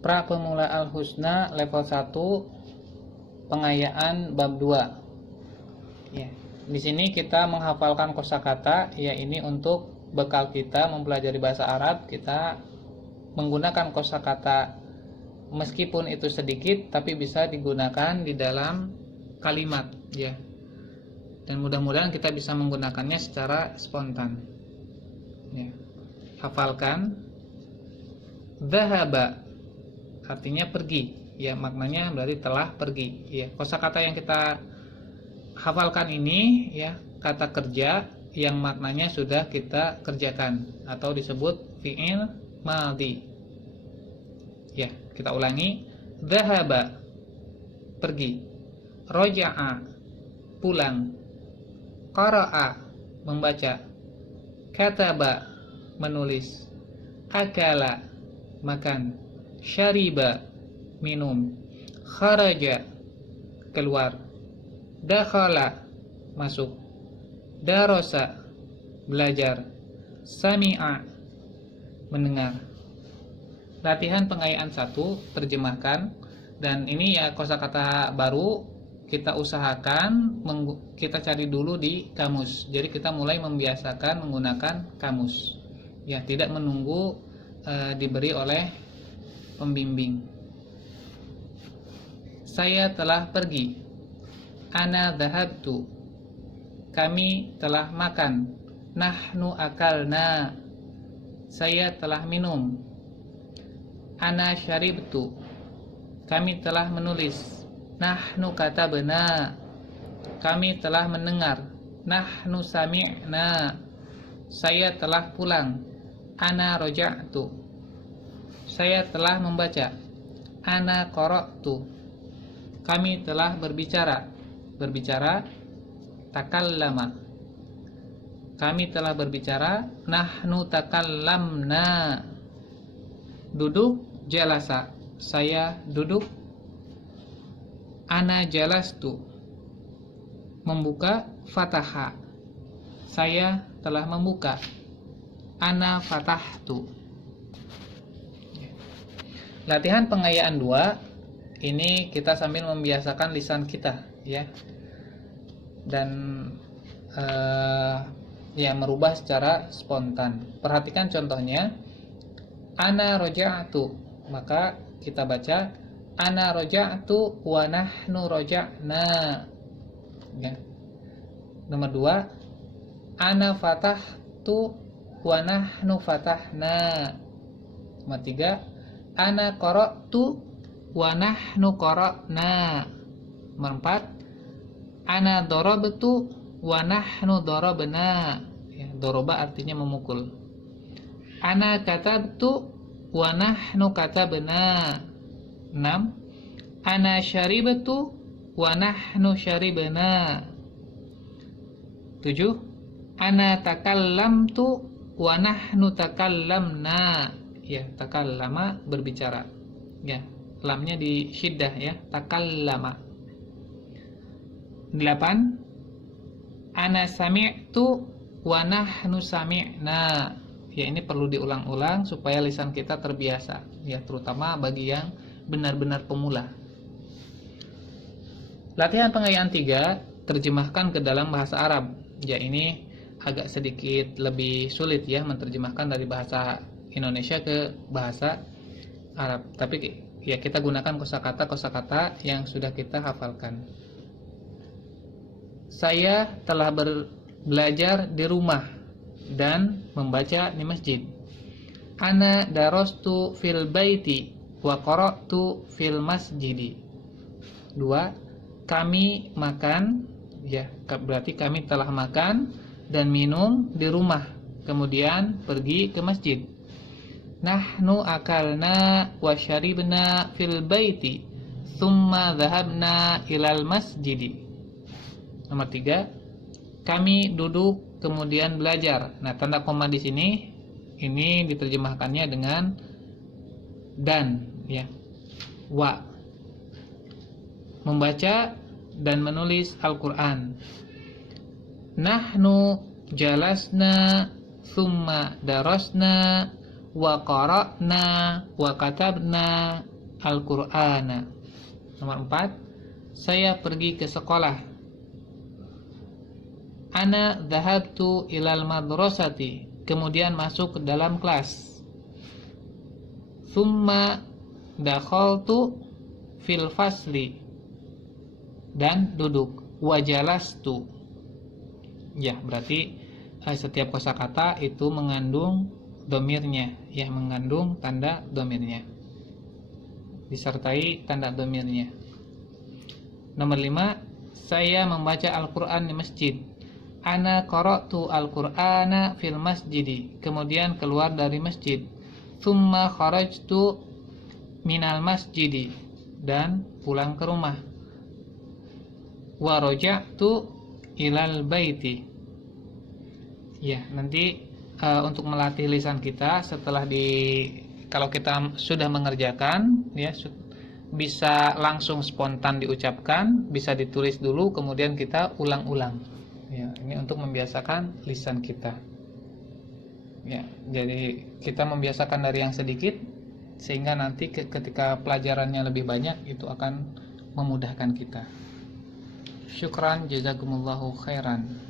Pra Pemula Al-Husna level 1 pengayaan bab 2. Ya. Di sini kita menghafalkan kosakata, ya ini untuk bekal kita mempelajari bahasa Arab. Kita menggunakan kosakata meskipun itu sedikit tapi bisa digunakan di dalam kalimat, ya. Dan mudah-mudahan kita bisa menggunakannya secara spontan. Ya. Hafalkan. Dhahaba artinya pergi, ya maknanya berarti telah pergi, ya. Kosakata yang kita hafalkan ini, ya, kata kerja yang maknanya sudah kita kerjakan atau disebut fi'il madhi. Ya, kita ulangi. Dhahaba pergi, roja'a pulang, qara'a membaca, kataba menulis, akala makan, syariba minum, kharaja keluar, dakhala masuk, darasa belajar, sami'a mendengar. Latihan pengayaan 1, terjemahkan. Dan ini ya kosakata baru, kita usahakan kita cari dulu di kamus. Jadi kita mulai membiasakan menggunakan kamus, ya, tidak menunggu diberi oleh pembimbing. Saya telah pergi, ana dhahabtu kami telah makan, nahnu akalna saya telah minum, ana syaribtu kami telah menulis, nahnu katabna kami telah mendengar, nahnu sami'na saya telah pulang, ana roja'tu saya telah membaca, ana qara'tu kami telah berbicara takallama kami telah berbicara, nahnu takallamna duduk, jalasa saya duduk, ana jalastu membuka, fataha saya telah membuka, ana fatahtu. Latihan pengayaan 2 ini kita sambil membiasakan lisan kita, ya, dan ya merubah secara spontan. Perhatikan contohnya, ana roja'tu, maka kita baca ana roja'tu wa nahnu roja'na, ya. Nomor 2, ana fatahtu wa nahnu fatahna. Nomor 3, ana qara'tu wa nahnu qara'na. Nomor 4, ana darabtu wa nahnu darabna, ya, doroba artinya memukul. Ana katabtu wa nahnu katabna. 6, ana syaribtu wa nahnu syaribna. 7, ana takallamtu wa nahnu takallamna, ya, takallama berbicara, ya, lamnya di syiddah, ya, takallama. 8, ana sami'tu wa nahnu sami'na, ya, ini perlu diulang-ulang supaya lisan kita terbiasa, ya, terutama bagi yang benar-benar pemula. Latihan pengayaan 3, terjemahkan ke dalam bahasa Arab. Ya, ini agak sedikit lebih sulit, ya, menerjemahkan dari bahasa Indonesia ke bahasa Arab. Tapi ya kita gunakan kosakata yang sudah kita hafalkan. Saya telah belajar di rumah dan membaca di masjid. Ana darastu fil baiti wa qara'tu fil masjidi. 2, kami makan, ya, berarti kami telah makan dan minum di rumah, kemudian pergi ke masjid. Nahnu akalna wa syaribna fil baiti thumma dhahabna ilal masjidi. Nomor 3, kami duduk kemudian belajar. Nah, tanda koma di sini ini diterjemahkannya dengan dan, ya, wa, membaca dan menulis Al-Qur'an. Nahnu jalasna thumma darasna wa qara'na wa katabna al-Qur'ana. Nomor 4, saya pergi ke sekolah. Ana dhahabtu ilal madrasati, kemudian masuk ke dalam kelas. Tsumma dakhaltu fil fasli, dan duduk. Wajalastu. Ya, berarti setiap kosakata itu mengandung domirnya, ya, mengandung tanda domirnya, disertai tanda domirnya. Nomor 5, saya membaca Al-Quran di masjid. Ana qara'tu al-Qur'ana fil masjidi, kemudian keluar dari masjid. Tsumma kharajtu minal masjidi, dan pulang ke rumah. Wa raja'tu ilal baiti. Ya, nanti untuk melatih lisan kita setelah kalau kita sudah mengerjakan, ya, bisa langsung spontan diucapkan, bisa ditulis dulu kemudian kita ulang-ulang. Ya, ini untuk membiasakan lisan kita. Ya, jadi kita membiasakan dari yang sedikit sehingga nanti ketika pelajarannya lebih banyak itu akan memudahkan kita. Syukran, jazakumullahu khairan.